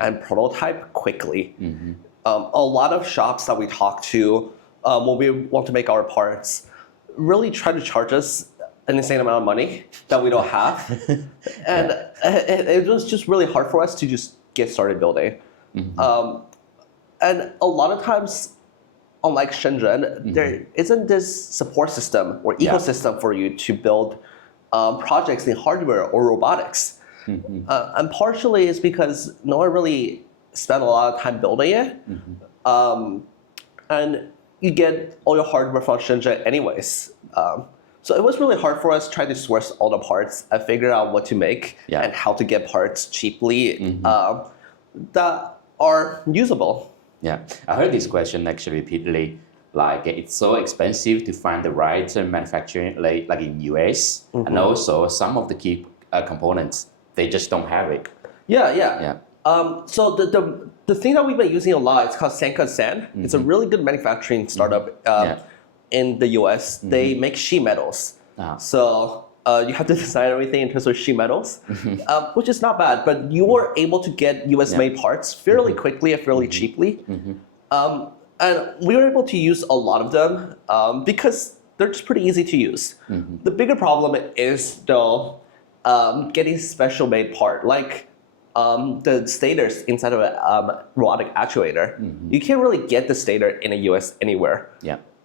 and prototype quickly. A lot of shops that we talk to when we want to make our parts really try to charge us an insane amount of money that we don't have. And it was just really hard for us to just get started building. And a lot of times, unlike Shenzhen, there isn't this support system or ecosystem for you to build projects in hardware or robotics. And partially it's because no one really spent a lot of time building it. And you get all your hardware from Shenzhen anyways. So it was really hard for us trying to source all the parts and figure out what to make and how to get parts cheaply that are usable. Yeah, I heard this question actually repeatedly. Like it's so expensive to find the right manufacturing, like in US, and also some of the key components they just don't have it. So the thing that we've been using a lot is called San. It's a really good manufacturing startup in the US. They make sheet metals. So you have to design everything in terms of sheet metals, which is not bad. But you were able to get US made parts fairly quickly and fairly cheaply. And we were able to use a lot of them because they're just pretty easy to use. The bigger problem is though getting special made part, like the stators inside of a robotic actuator. You can't really get the stator in the US anywhere,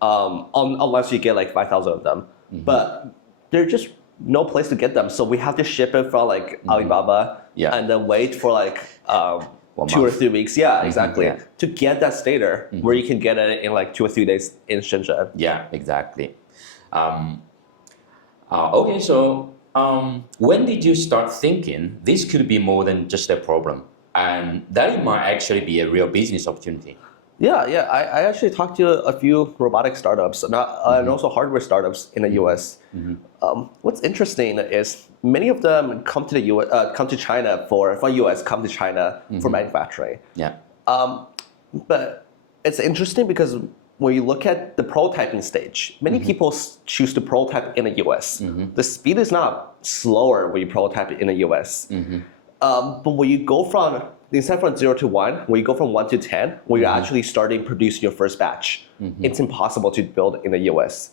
unless you get like 5,000 of them. But there's just no place to get them, so we have to ship it from like Alibaba and then wait for like 2 or 3 weeks, to get that stator where you can get it in like 2 or 3 days in Shenzhen. Yeah, exactly. Okay, so when did you start thinking this could be more than just a problem and that it might actually be a real business opportunity? I actually talked to a few robotic startups and also hardware startups in the US. What's interesting is many of them come to China from US come to China for manufacturing. But it's interesting because when you look at the prototyping stage, many people choose to prototype in the US. The speed is not slower when you prototype in the US. But when you go instead from 0 to 1, when you go from 1 to 10, when you're actually starting producing your first batch, it's impossible to build in the US.